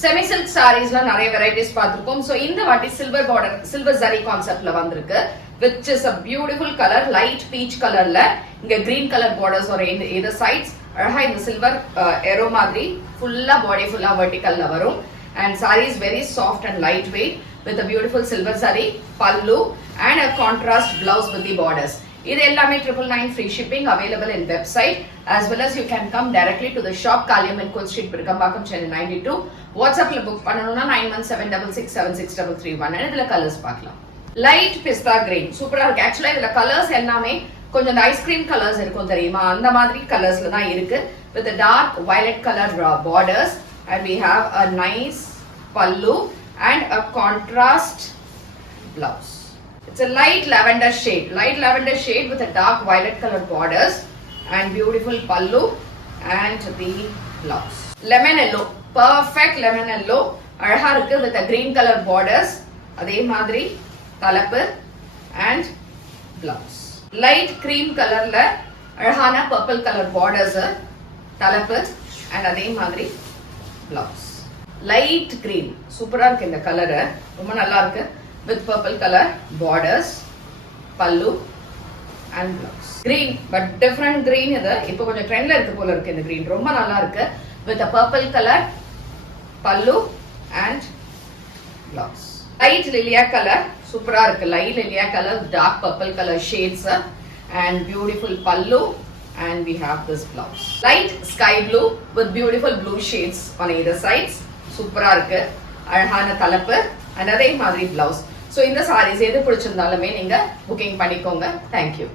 Semi silk சாரீஸ்ல நிறைய varieties பார்த்திருக்கோம். So இந்த வாட்டி சில்வர் பார்டர் சில்வர் ஜரி கான்செப்ட்ல வந்திருக்கு, which is a beautiful color, light peach கலர்ல இங்க green color borders or either sides அழகா இந்த சில்வர் ஏரோ மாதிரி ஃபுல்லா பாடி ஃபுல்லா வெர்டிகல்ல வரும். And saree is very soft and lightweight with a beautiful silver zari pallu and a contrast blouse with the borders. இது எல்லாமே 999 free shipping available in website as well as you can come directly to the shop Kaliam and Coach Street Pirkambakam Chennai 92. WhatsApp la book பண்ணனும்னா 9176663331 இதுல colours பார்க்கலாம். Light பிஸ்தா green சூப்பரா இருக்கு. ஆக்சுவலா இதுல colours எல்லாமே கொஞ்சம் ஐஸ்கிரீம் கலர்ஸ் இருக்கும் தெரியுமா, அந்த மாதிரி கலர்ஸ்ல தான் இருக்கு. with a dark violet color borders and we have a nice pallu and a contrast blouse. It's a light lavender shade with a dark violet color borders and beautiful pallu and the blouse. Lemon yellow, perfect lemon yellow அழகா இருக்கு with a green color borders. அதே மாதிரி தலைப்பு and blouse. Light cream colorல அழகான purple color borders தலைப்பு and அதே மாதிரி blouse. Light green சூப்பரா இருக்கு இந்த கலர், ரொம்ப நல்லா இருக்கு with purple color borders, pallu and blouse. Green but different green இது இப்போ கொஞ்சம் ட்ரெண்ட்ல இருக்கு போல இருக்கு இந்த green, ரொம்ப நல்லா இருக்கு with a purple color pallu and blouse. Light lilia color சூப்பரா இருக்கு, light lilia color dark purple color shades and beautiful pallu and we have this blouse. Light sky blue with beautiful blue shades on either sides. சூப்பரா இருக்கு, அழகான தலைப்பு and அதே மாதிரி blouse. So இந்த sarees எது பிடிச்சிருந்தாலுமே நீங்க புக்கிங் பண்ணிக்கோங்க. Thank you.